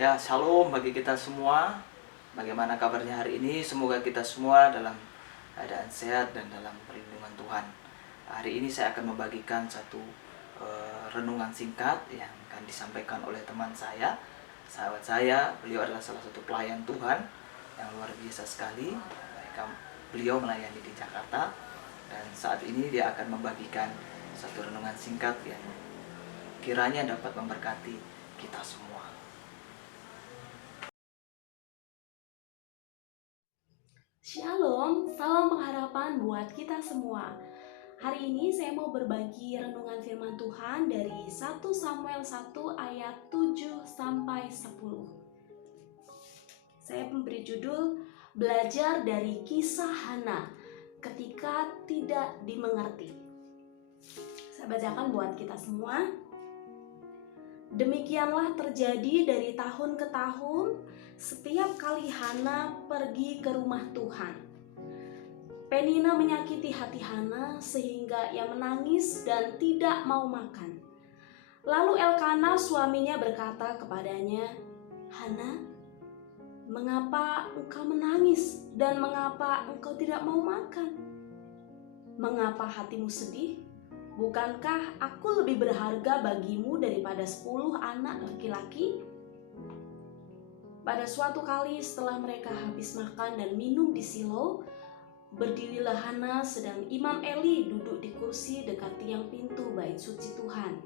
Ya, shalom bagi kita semua. Bagaimana kabarnya hari ini? Semoga kita semua dalam keadaan sehat dan dalam perlindungan Tuhan. Hari ini saya akan membagikan satu renungan singkat yang akan disampaikan oleh teman saya, sahabat saya. Beliau adalah salah satu pelayan Tuhan yang luar biasa sekali. Beliau melayani di Jakarta dan saat ini dia akan membagikan satu renungan singkat yang kiranya dapat memberkati kita semua. Shalom, salam pengharapan buat kita semua. Hari ini saya mau berbagi renungan firman Tuhan dari 1 Samuel 1 ayat 7 sampai 10. Saya memberi judul Belajar dari Kisah Hana ketika tidak dimengerti. Saya bacakan buat kita semua. Demikianlah terjadi dari tahun ke tahun setiap kali Hana pergi ke rumah Tuhan. Penina menyakiti hati Hana sehingga ia menangis dan tidak mau makan. Lalu Elkana suaminya berkata kepadanya, "Hana, mengapa engkau menangis dan mengapa engkau tidak mau makan? Mengapa hatimu sedih? Bukankah aku lebih berharga bagimu daripada 10 anak laki-laki?" Pada suatu kali setelah mereka habis makan dan minum di Silo, berdirilah Hana sedang Imam Eli duduk di kursi dekat tiang pintu bait suci Tuhan.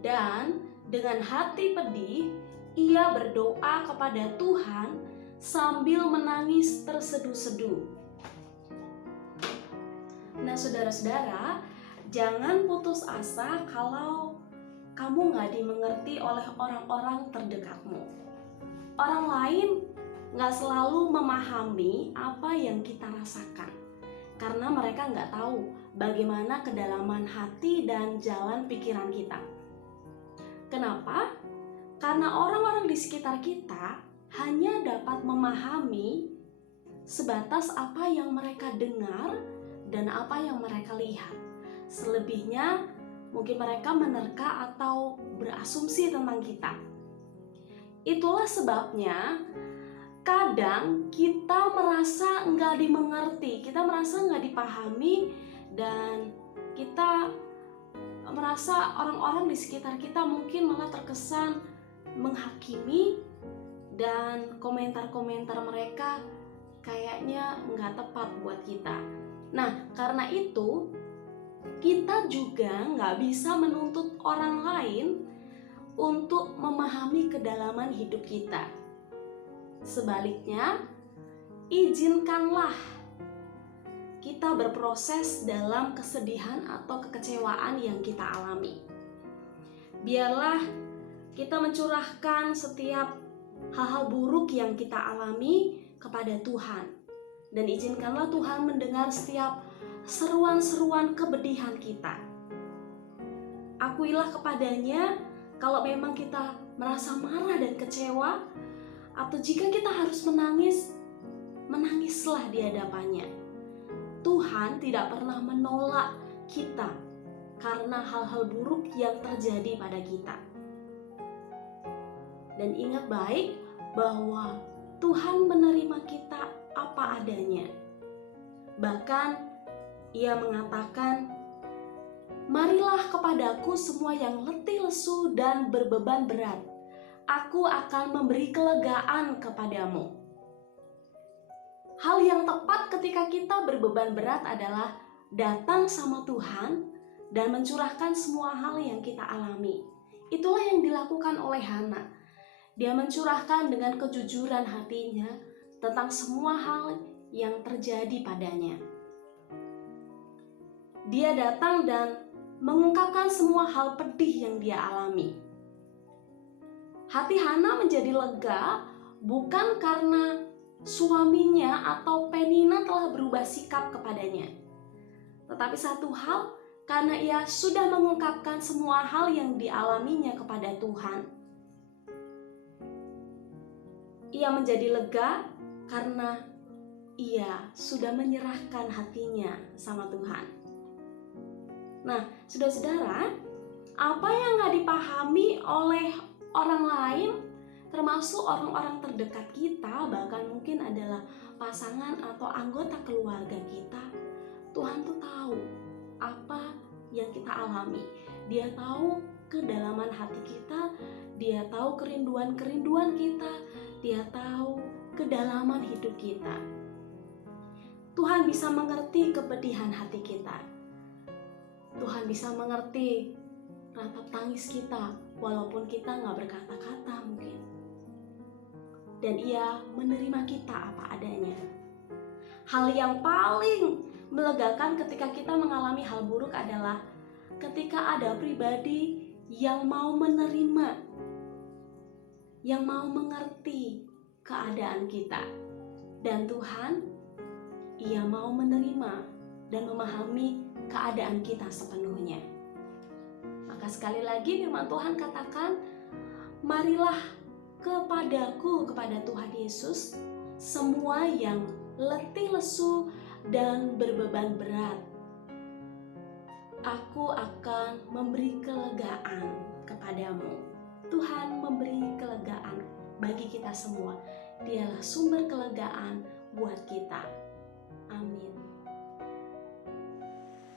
Dan dengan hati pedih, ia berdoa kepada Tuhan sambil menangis terseduh-seduh. Nah, saudara-saudara, jangan putus asa kalau kamu gak dimengerti oleh orang-orang terdekatmu. Orang lain gak selalu memahami apa yang kita rasakan, karena mereka gak tahu bagaimana kedalaman hati dan jalan pikiran kita. Kenapa? Karena orang-orang di sekitar kita hanya dapat memahami sebatas apa yang mereka dengar dan apa yang mereka lihat. Selebihnya mungkin mereka menerka atau berasumsi tentang kita. Itulah sebabnya kadang kita merasa nggak dimengerti, kita merasa nggak dipahami, dan kita merasa orang-orang di sekitar kita mungkin malah terkesan menghakimi, dan komentar-komentar mereka kayaknya nggak tepat buat kita. Nah, karena itu kita juga nggak bisa menuntut orang lain untuk memahami kedalaman hidup kita. Sebaliknya, izinkanlah kita berproses dalam kesedihan atau kekecewaan yang kita alami. Biarlah kita mencurahkan setiap hal-hal buruk yang kita alami kepada Tuhan, dan izinkanlah Tuhan mendengar setiap seruan-seruan kepedihan kita. Akuilah kepadanya kalau memang kita merasa marah dan kecewa, atau jika kita harus menangis, menangislah di hadapannya. Tuhan tidak pernah menolak kita karena hal-hal buruk yang terjadi pada kita. Dan ingat baik bahwa Tuhan menerima kita apa adanya. Bahkan Ia mengatakan, "Marilah kepadaku semua yang letih lesu dan berbeban berat. Aku akan memberi kelegaan kepadamu." Hal yang tepat ketika kita berbeban berat adalah datang sama Tuhan dan mencurahkan semua hal yang kita alami. Itulah yang dilakukan oleh Hana. Dia mencurahkan dengan kejujuran hatinya tentang semua hal yang terjadi padanya. Dia datang dan mengungkapkan semua hal pedih yang dia alami. Hati Hana menjadi lega bukan karena suaminya atau Penina telah berubah sikap kepadanya, tetapi satu hal, karena ia sudah mengungkapkan semua hal yang dialaminya kepada Tuhan. Ia menjadi lega karena ia sudah menyerahkan hatinya sama Tuhan. Nah, saudara-saudara, apa yang gak dipahami oleh orang lain termasuk orang-orang terdekat kita, bahkan mungkin adalah pasangan atau anggota keluarga kita. Tuhan tuh tahu apa yang kita alami. Dia tahu kedalaman hati kita, dia tahu kerinduan-kerinduan kita, dia tahu kedalaman hidup kita. Tuhan bisa mengerti kepedihan hati kita. Tuhan bisa mengerti ratap tangis kita, walaupun kita gak berkata-kata mungkin. Dan Ia menerima kita apa adanya. Hal yang paling melegakan ketika kita mengalami hal buruk adalah ketika ada pribadi yang mau menerima, yang mau mengerti keadaan kita. Dan Tuhan, Ia mau menerima dan memahami keadaan kita sepenuhnya. Maka sekali lagi firman Tuhan katakan, marilah kepadaku, kepada Tuhan Yesus, semua yang letih lesu dan berbeban berat. Aku akan memberi kelegaan kepadamu. Tuhan memberi kelegaan bagi kita semua. Dialah sumber kelegaan buat kita. Amin.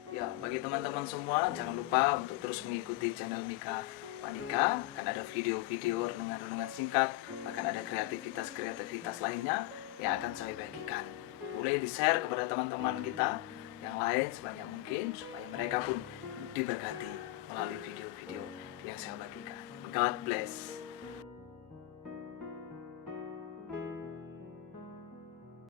Ya, bagi teman-teman semua, jangan lupa untuk terus mengikuti channel Mika Panika. Akan ada video-video renungan-renungan singkat, bahkan ada kreativitas lainnya yang akan saya bagikan. Boleh di-share kepada teman-teman kita yang lain sebanyak mungkin, supaya mereka pun diberkati melalui video-video yang saya bagikan. God bless.